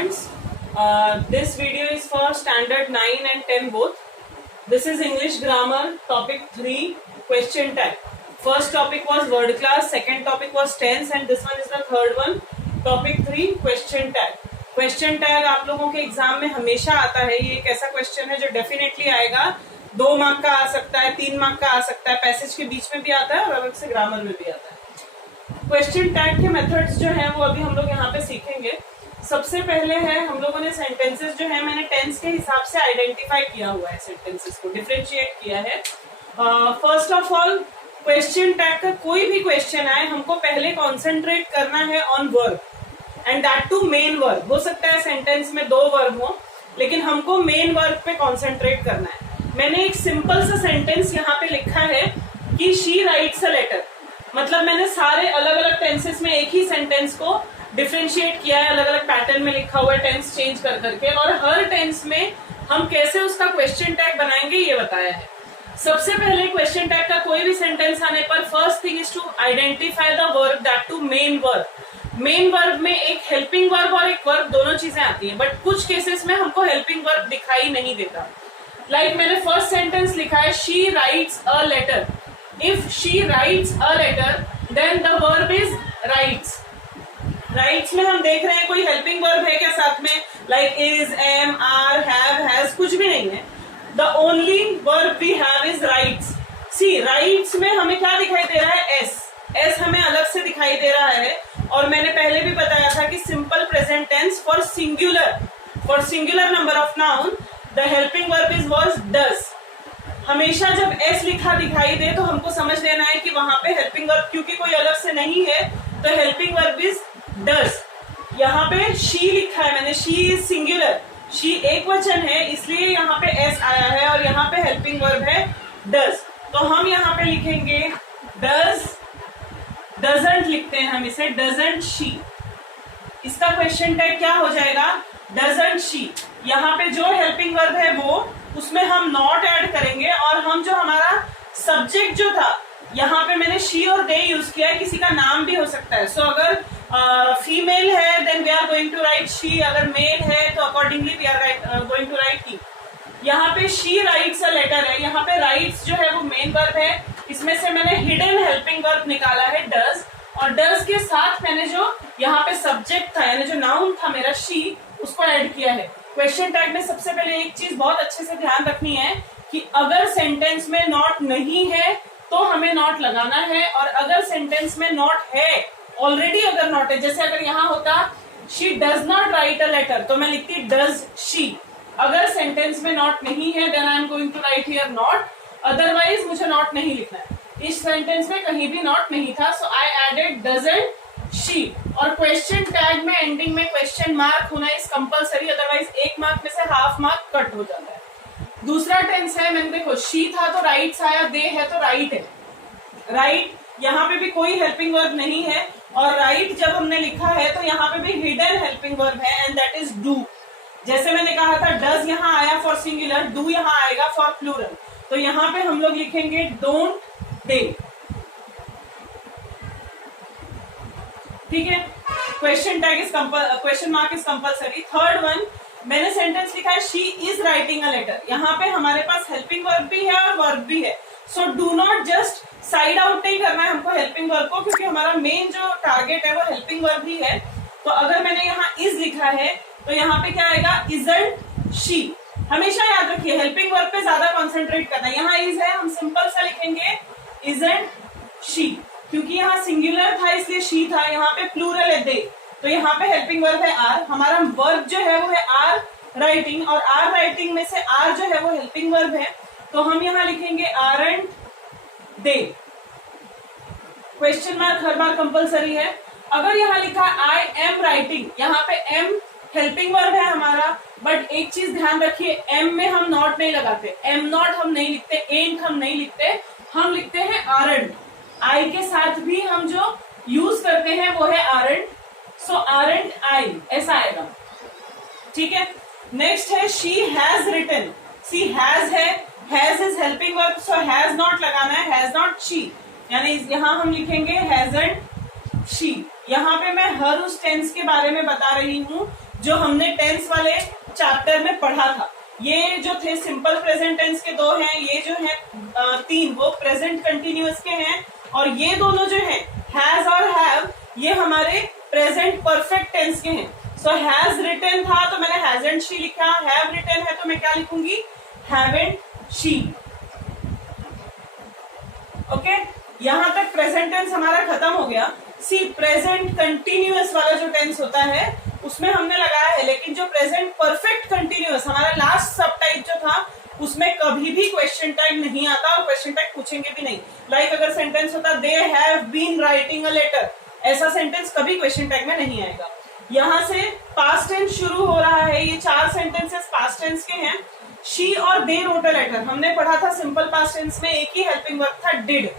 Students, this video is for standard 9 and 10 both. This is English grammar topic 3 question tag. First topic was word class, second topic was tense and this one is the third one, topic 3 question tag. Question tag आप लोगों के exam में हमेशा आता है. ये एक ऐसा क्वेश्चन है जो डेफिनेटली आएगा. 2 मार्क का आ सकता है, 3 मार्क का आ सकता है, पैसेज के बीच में भी आता है और अलग से ग्रामर में भी आता है. क्वेश्चन टैग के मेथड्स जो है वो अभी हम लोग यहाँ पे सीखेंगे. सबसे पहले है हम लोगों ने सेंटेंसेस जो है मैंने टेंस के हिसाब से आइडेंटिफाई किया हुआ है, सेंटेंसेस को डिफरेंशिएट किया है. First of all question tag का कोई भी क्वेश्चन आए हमको पहले कॉन्सेंट्रेट करना है on verb and that too main verb. हो सकता है सेंटेंस में 2 वर्ब हो लेकिन हमको मेन वर्ब पे कॉन्सेंट्रेट करना है. मैंने एक सिंपल सा सेंटेंस यहाँ पे लिखा है कि शी राइट्स अ लेटर. मतलब मैंने सारे अलग अलग टेंसेस में एक ही सेंटेंस को डिफरेंशिएट किया है, अलग अलग पैटर्न में लिखा हुआ है टेंस चेंज कर करके, और हर टेंस में हम कैसे उसका क्वेश्चन टैग बनाएंगे ये बताया है. सबसे पहले क्वेश्चन टैग का कोई भी सेंटेंस आने पर first thing is to identify the verb that too main verb. Main verb में एक हेल्पिंग वर्ब और एक वर्ब दोनों चीजें आती हैं, बट कुछ केसेस में हमको हेल्पिंग वर्ब दिखाई नहीं देता. लाइक मैंने फर्स्ट सेंटेंस लिखा है she writes a letter. If she writes a letter then the verb is writes. Writes में हम देख रहे हैं कोई हेल्पिंग वर्ब है क्या साथ में, like is, am, are, have, has, कुछ भी नहीं है. The only verb we have is writes. See writes में हमें क्या दिखाई दे रहा है, एस. एस हमें अलग से दिखाई दे रहा है. और मैंने पहले भी बताया था कि simple present tense for singular number of noun the helping verb is was does. हमेशा जब एस लिखा दिखाई दे तो हमको समझ लेना है कि वहां पे हेल्पिंग वर्ब क्योंकि कोई अलग से नहीं है तो हेल्पिंग वर्ब इज डज. यहाँ पे शी लिखा है मैंने, शी इज सिंगुलर, शी एक वचन है इसलिए यहाँ पे एस आया है और यहाँ पे हेल्पिंग वर्ब है डज. तो हम यहाँ पे लिखेंगे डज, डजंट लिखते हैं हम इसे, डजंट शी. इसका क्वेश्चन टैग क्या हो जाएगा, डजंट शी. यहाँ पे जो हेल्पिंग वर्ब है वो उसमें हम नॉट ऐड करेंगे और हम जो हमारा सब्जेक्ट जो था यहाँ पे मैंने शी और दे यूज किया है, किसी का नाम भी हो सकता है. सो अगर फीमेल है then we are going to write she, अगर मेल है तो accordingly we are going to write he. यहाँ पे शी राइट्स अ लेटर है, यहाँ पे राइट्स जो है वो मेन वर्ब है. इसमें से मैंने हिडन हेल्पिंग वर्ब निकाला है डज, और डज के साथ मैंने जो यहाँ पे सब्जेक्ट था यानी जो नाउन था मेरा शी उसको ऐड किया है. क्वेश्चन टैग में सबसे पहले एक चीज बहुत अच्छे से ध्यान रखनी है कि अगर सेंटेंस में नॉट नहीं है तो हमें नॉट लगाना है, और अगर सेंटेंस में नॉट है ऑलरेडी, अगर नॉट है जैसे अगर यहाँ होता she does not write a letter तो मैं लिखती डज शी. अगर सेंटेंस में नॉट नहीं है then I am going to write here not, otherwise मुझे नॉट नहीं लिखना है. इस सेंटेंस में कहीं भी नॉट नहीं था सो आई एडेड डजंट शी. और क्वेश्चन टैग में एंडिंग में क्वेश्चन मार्क होना इज कंपलसरी, अदरवाइज 1 मार्क में से हाफ मार्क कट हो जाता है. दूसरा टेंस है, मैंने देखो शी था तो राइट्स आया, दे है तो राइट है. राइट यहाँ पे भी कोई हेल्पिंग वर्ब नहीं है, और राइट जब हमने लिखा है तो यहाँ पे भी हिडन हेल्पिंग वर्ब है एंड दैट इज डू. जैसे मैंने कहा था डज यहाँ आया फॉर सिंगुलर, डू यहाँ आएगा फॉर प्लूरल. तो यहाँ पे हम लोग लिखेंगे डोंट दे. ठीक है, question tag is question mark is compulsory. Third one मैंने सेंटेंस लिखा है she is writing a letter. यहाँ पे हमारे पास हेल्पिंग वर्ब भी है और वर्ब भी है. So do not just side out नहीं करना है हमको हेल्पिंग वर्ब को, क्योंकि हमारा मेन जो टारगेट है वो हेल्पिंग वर्ब ही है. तो अगर मैंने यहाँ इज लिखा है तो यहाँ पे क्या आएगा, इजंट शी. हमेशा याद रखिए हेल्पिंग वर्ब पे ज्यादा कॉन्सेंट्रेट करना है. यहाँ इज है, हम सिंपल सा लिखेंगे इजंट शी, क्योंकि यहाँ सिंगुलर था इसलिए शी था. यहाँ पे प्लूरल है दे, तो यहाँ पे हेल्पिंग वर्ब है आर. हमारा वर्ब जो है वो है आर राइटिंग, और आर राइटिंग में से आर जो है वो हेल्पिंग वर्ब है. तो हम यहाँ लिखेंगे आरंट दे. क्वेश्चन मार्क हर बार कंपलसरी है. अगर यहाँ लिखा आई एम राइटिंग, यहाँ पे एम हेल्पिंग वर्ब है हमारा, बट एक चीज ध्यान रखिए एम में हम नॉट नहीं लगाते, एम नॉट हम नहीं लिखते, एंट हम नहीं लिखते, हम लिखते हैं आरंट. आई के साथ भी हम जो यूज करते हैं वो है आरंट. सो आरंट आई ऐसा आएगा. ठीक है, नेक्स्ट है she has written. She has है, has is helping verb, so has not लगाना है, हैज नॉट शी, यानी यहाँ हम लिखेंगे हैजंट शी. यहाँ पे मैं हर उस टेंस के बारे में बता रही हूँ जो हमने टेंस वाले चैप्टर में पढ़ा था। ये जो थे सिंपल प्रेजेंट टेंस के 2 हैं, ये जो है 3 वो प्रेजेंट कंटिन्यूअस के हैं, और ये दोनों जो हैं हैज और हैव, ये हमारे प्रेजेंट परफेक्ट टेंस के हैं। सो हैज रिटन था तो मैंने हैजंट शी लिखा, हैव रिटन है तो मैं क्या लिखूंगी, हैवंट शी। ओके, यहां तक प्रेजेंट टेंस हमारा खत्म हो गया। सी प्रेजेंट कंटिन्यूअस वाला जो टेंस होता है उसमें हमने लगाया है, लेकिन जो प्रेजेंट परफेक्ट कंटिन्यूअस हमारा लास्ट सब टाइप जो था उसमें कभी भी क्वेश्चन टैग नहीं आता और क्वेश्चन टैग पूछेंगे भी नहीं। लाइक अगर सेंटेंस होता they have been writing a letter, ऐसा सेंटेंस कभी क्वेश्चन टैग में नहीं आएगा। यहां से पास्ट टेंस शुरू हो रहा है, ये 4 सेंटेंसेस पास्ट टेंस के हैं। शी और दे रोट अ लेटर, हमने पढ़ा था सिंपल पास्ट टेंस में एक ही हेल्पिंग वर्ब था डिड।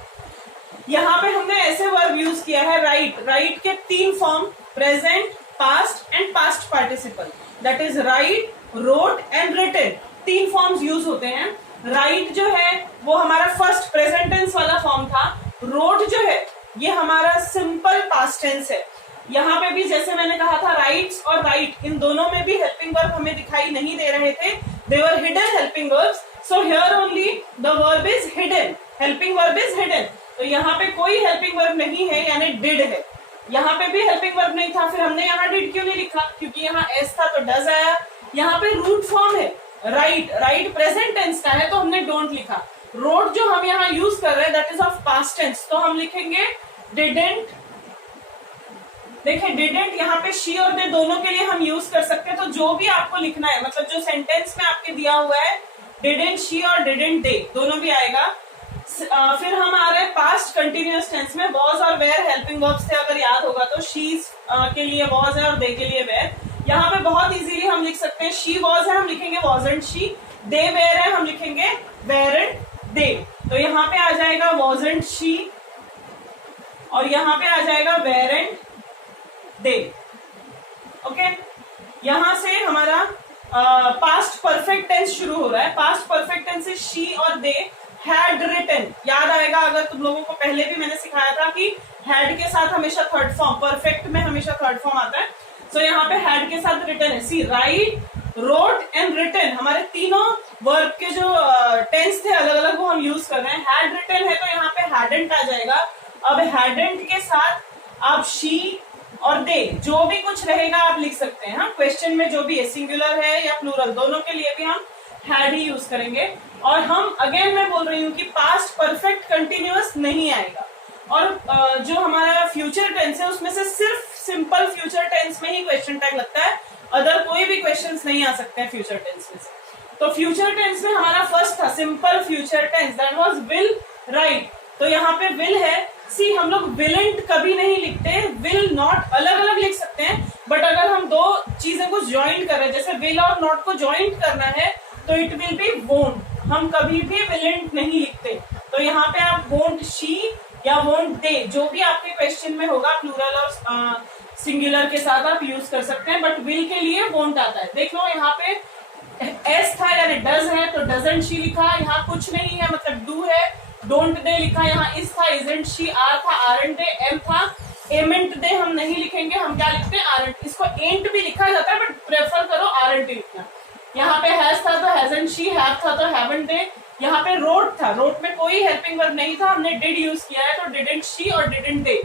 यहाँ पे हमने ऐसे वर्ब यूज किया है राइट। राइट के 3 form, present, past and past participle, that is write, wrote and written, 3 forms use होते हैं। राइट जो है वो हमारा फर्स्ट प्रेजेंट टेंस वाला फॉर्म था। रोट जो है ये हमारा सिंपल पास्ट टेंस है। यहाँ पे भी जैसे मैंने कहा था राइट्स और राइट इन दोनों में भी हेल्पिंग वर्ब हमें दिखाई नहीं दे रहे थे, they were hidden helping verbs. So here only the verb is hidden, helping verb is hidden. तो यहाँ पे कोई हेल्पिंग वर्ब नहीं है, यानी डिड है। यहाँ पे भी हेल्पिंग वर्ब नहीं था, फिर हमने यहाँ डिड क्यों नहीं लिखा, क्योंकि यहाँ एस था तो डज आया। यहाँ पे रूट फॉर्म है राइट, राइट प्रेजेंट टेंस का है तो हमने डोंट लिखा। रोट जो हम यहाँ यूज कर रहे हैं that is of past tense, तो हम लिखेंगे डिडंट। देखिए डिडंट यहाँ पे शी और दे दोनों के लिए हम यूज कर सकते हैं, तो जो भी आपको लिखना है, मतलब जो सेंटेंस में आपके दिया हुआ है डिडंट शी और डिडंट दे दोनों भी आएगा। फिर हम आ रहे हैं पास्ट कंटिन्यूअस टेंस में, वॉज और वेयर हेल्पिंग वर्ब्स थे, अगर याद होगा तो शीज के लिए वॉज है और दे के लिए वेयर। यहाँ पे बहुत इजीली हम लिख सकते हैं, शी वॉज है हम लिखेंगे वॉजंट शी, दे वेयर है हम लिखेंगे वेरंट दे। तो यहाँ पे आ जाएगा वॉजंट शी और यहाँ पे आ जाएगा वेरंट दे। ओके, यहां से हमारा पास्ट परफेक्ट टेंस शुरू हो रहा है। पास्ट परफेक्ट टेंस से शी और दे हैड रिटन, याद आएगा अगर तुम लोगों को पहले भी मैंने सिखाया था कि हैड के साथ हमेशा थर्ड फॉर्म, परफेक्ट में हमेशा थर्ड फॉर्म आता है। सो यहाँ पे हैड के साथ रिटन है। सी राइट, रोट एंड रिटन, हमारे तीनों वर्ब के जो टेंस थे अलग अलग वो हम यूज कर रहे हैं। हैड रिटन है तो यहाँ पे हैडंट आ जाएगा। अब हैडंट के साथ आप शी और दे जो भी कुछ रहेगा आप लिख सकते हैं। क्वेश्चन में जो भी है सिंगुलर है या प्लूरल दोनों के लिए भी हम हैड ही यूज करेंगे। और हम अगेन मैं बोल रही हूँ कि पास्ट परफेक्ट कंटिन्यूअस नहीं आएगा, और जो हमारा फ्यूचर टेंस है उसमें से सिर्फ सिंपल फ्यूचर टेंस में ही क्वेश्चन टैग लगता है, अदर कोई भी क्वेश्चंस नहीं आ सकते हैं फ्यूचर टेंस में से। तो फ्यूचर टेंस में हमारा फर्स्ट था simple future tense, that was will write. तो यहाँ पे विल है। सी हम लोग विलेंट कभी नहीं लिखते, विल नॉट अलग अलग लिख सकते हैं, बट अगर हम दो चीजें को ज्वाइन कर रहे हैं, जैसे विल और नॉट को ज्वाइन करना है तो इट विल बी वोंट, हम कभी भी विलेंट नहीं लिखते। तो यहाँ पे आप वोंट शी या वोंट दे जो भी आपके क्वेश्चन में होगा प्लूरल और सिंगुलर के साथ आप यूज कर सकते हैं, बट विल के लिए वोंट आता है। देख लो यहाँ पे एस था यानी डज है तो डजंट शी लिखा, यहाँ कुछ नहीं है मतलब डू है, डोंट दे लिखा, यहाँ इस था इजंट शी, आर था आरंट दे, एम था एमेंट दे, हम नहीं लिखेंगे, हम क्या लिखते हैं आरंट। इसको एंट भी लिखा जाता है बट प्रेफर करो आरंट ही लिखना। यहाँ पे हैज था तो हैजंट शी, हैव था तो हैवंट दे। यहाँ पे रोट था, रोट में कोई हेल्पिंग वर्ब नहीं था, हमने डिड यूज किया है तो डिडंट शी और डिडंट दे।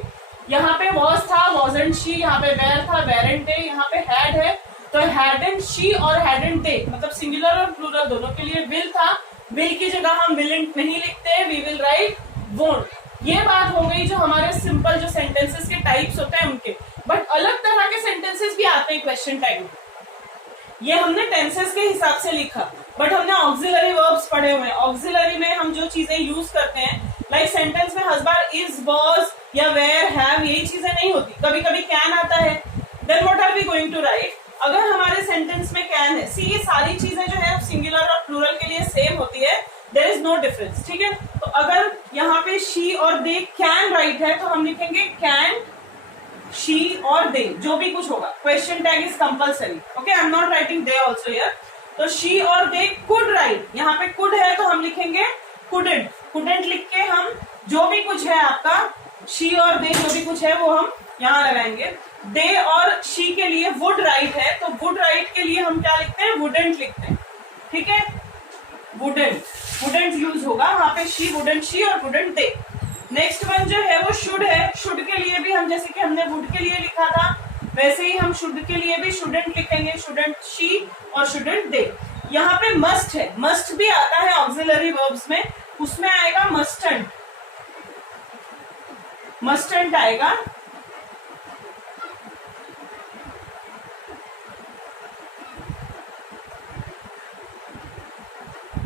यहाँ पे वॉज था वॉजंट शी, यहाँ पे वेयर था वेरंट दे, यहाँ पे हैड है तो हैडंट शी और हैडंट दे, मतलब सिंगुलर और प्लूरल दोनों के लिए। विल था, विल की जगह हम विलेंट नहीं लिखते, वी विल राइट वोंट। ये बात हो गई जो हमारे सिंपल जो सेंटेंसेस के टाइप्स होते हैं उनके, बट अलग तरह के सेंटेंसेस भी आते हैं क्वेश्चन टाइप में। ये हमने टेंसेस के हिसाब से लिखा, बट हमने ऑक्सिलरी वर्ब्स पढ़े हुए हैं। ऑक्सिलरी में हम जो चीजें यूज करते हैं लाइक सेंटेंस में हर बार इज, वाज या वेयर, हैव, यही चीजें नहीं होती, कभी कभी कैन आता है। Then what are we going to write? अगर हमारे सेंटेंस में कैन है, सी ये सारी चीजें जो है सिंगुलर और प्लूरल के लिए सेम होती है, देयर इज नो डिफरेंस, ठीक है। तो अगर यहाँ पे शी और दे कैन राइट है तो हम लिखेंगे कैन शी और दे, जो भी कुछ होगा। Question tag is compulsory, okay, I am not writing they also here. तो शी और दे कुड राइट, यहाँ पे कुड है तो हम लिखेंगे कुडंट। कुडंट लिख के हम जो भी कुछ है आपका शी और दे जो भी कुछ है वो हम यहाँ लगाएंगे। दे और शी के लिए वुड राइट है, तो वुड राइट के लिए हम क्या लिखते हैं, वुडेंट लिखते हैं, ठीक है, वुडेंट, वुडेंट यूज होगा वहां पे, शी वुडेंट शी और वुडेंट दे। नेक्स्ट वन जो है वो शुड है, शुड के लिए भी हम जैसे कि हमने वुड के लिए लिखा था वैसे ही हम शुड के लिए भी शुडेंट लिखेंगे, शुडेंट शी और शुडेंट दे। यहाँ पे मस्ट है, मस्ट भी आता है ऑक्सिलरी वर्ब्स में, उसमें आएगा मस्टंट, मस्टंट आएगा,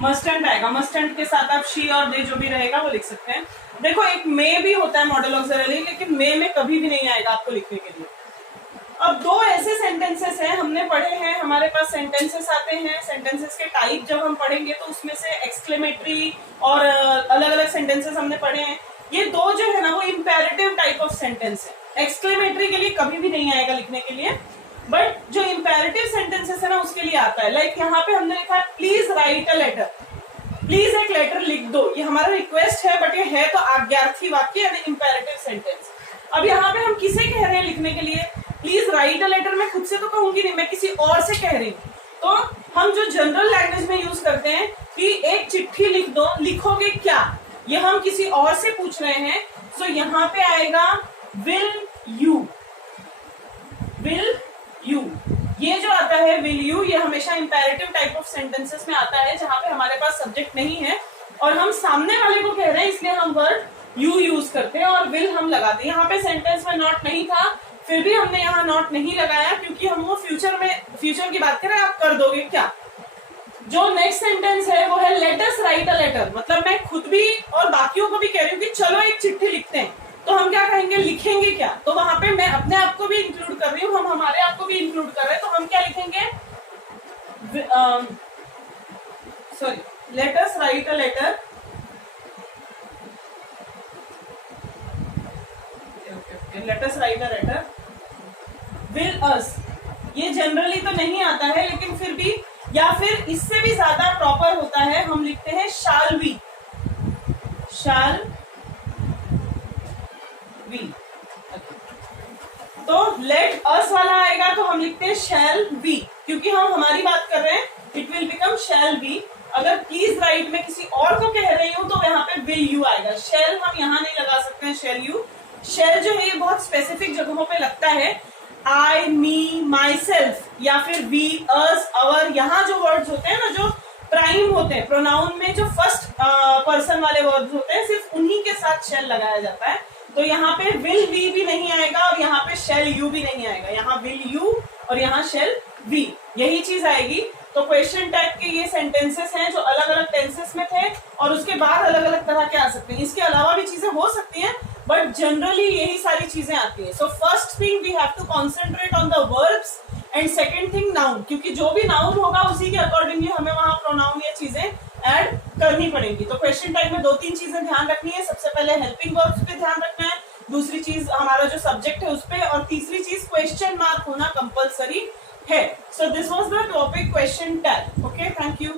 मस्टंट आएगा, मस्टंट के साथ आप शी और दे जो भी रहेगा वो लिख सकते हैं। देखो एक मे भी होता है मॉडल ऑक्सिलरी, लेकिन मे में कभी भी नहीं आएगा आपको लिखने के लिए। अब दो ऐसे सेंटेंसेस हैं हमने पढ़े हैं, हमारे पास सेंटेंसेस आते हैं, सेंटेंसेस के टाइप जब हम पढ़ेंगे तो उसमें से एक्सक्लेमेटरी और अलग अलग सेंटेंसेस हमने पढ़े हैं। ये दो जो है ना वो इंपेरेटिव टाइप ऑफ सेंटेंस है, एक्सक्लेमेटरी के लिए कभी भी नहीं आएगा लिखने के लिए, बट जो इंपेरेटिव सेंटेंसेस है ना उसके लिए आता है। लाइक यहाँ पे हमने लिखा है please write a letter, please एक लेटर लिख दो, ये हमारा रिक्वेस्ट है बट ये है तो आज्ञार्थी वाक्य यानी इंपेरेटिव सेंटेंस। अब यहाँ पे हम किसे कह रहे हैं लिखने के लिए, प्लीज राइट अ लेटर, मैं खुद से तो कहूंगी नहीं, मैं किसी और से कह रही हूँ, तो हम जो जनरल लैंग्वेज में यूज करते हैं कि एक चिट्ठी लिख दो, लिखोगे क्या, ये हम किसी और से पूछ रहे हैं, सो यहाँ पे आएगा विल यू, विल यू, ये जो आता है विल यू, ये हमेशा इंपेरेटिव टाइप ऑफ सेंटेंसेस में आता है जहां पे हमारे पास सब्जेक्ट नहीं है और हम सामने वाले को कह रहे हैं, इसलिए हम वर्ड यू यूज करते हैं और विल हम लगाते हैं। यहाँ पे सेंटेंस में नॉट नहीं था, फिर भी हमने यहाँ नॉट नहीं लगाया क्योंकि हम वो फ्यूचर में, फ्यूचर की बात करें, आप कर दोगे क्या। जो नेक्स्ट सेंटेंस है वो है let us write a letter, मतलब मैं खुद भी और बाकियों को भी कह रही हूँ कि चलो एक चिट्ठी लिखते हैं, तो हम क्या कहेंगे, लिखेंगे क्या, तो वहां पे मैं अपने आप को भी इंक्लूड कर रही हूँ, हम हमारे आप को भी इंक्लूड कर रहे हैं, तो हम क्या लिखेंगे, sorry, let us write a letter, let us write a letter, will us, ये जनरली तो नहीं आता है लेकिन फिर भी, या फिर इससे भी ज्यादा प्रॉपर होता है, हम लिखते हैं शाल बी, शाल बी, तो लेट अस वाला आएगा तो हम लिखते हैं शैल बी, क्योंकि हम हमारी बात कर रहे हैं, it will become shall be. अगर प्लीज राइट में किसी और को कह रही हूं तो यहाँ पे विल यू आएगा, शेल हम यहाँ नहीं लगा सकते हैं, शेल यू, शेल जो है ये बहुत स्पेसिफिक जगहों पे लगता है, आई, मी, माई सेल्फ या फिर वी, अस, अवर, यहाँ जो वर्ड्स होते हैं ना जो प्राइम होते हैं, प्रोनाउन में जो फर्स्ट पर्सन वाले वर्ड्स होते हैं, सिर्फ उन्हीं के साथ शेल लगाया जाता है, तो यहाँ पे विल वी भी नहीं आएगा और यहाँ पे शेल यू भी नहीं आएगा, यहाँ विल यू और यहाँ शेल वी, यही चीज आएगी। तो क्वेश्चन टाइप के ये सेंटेंसेस हैं जो अलग अलग टेंसेस में थे और उसके बाद अलग अलग तरह के आ सकते हैं, इसके अलावा भी चीजें हो सकती हैं बट जनरली यही सारी चीजें आती है। So first thing we have to concentrate on the verbs and second thing noun, क्योंकि जो भी नाउन होगा उसी के अकॉर्डिंगली हमें वहां प्रोनाउन या चीजें ऐड करनी पड़ेगी। तो क्वेश्चन टाइप में दो तीन चीजें ध्यान रखनी है, सबसे पहले हेल्पिंग वर्ब्स पे ध्यान रखना है, दूसरी चीज हमारा जो सब्जेक्ट है उस पे, और तीसरी चीज क्वेश्चन मार्क होना कंपलसरी है। So this was the topic question tag. Okay, thank you.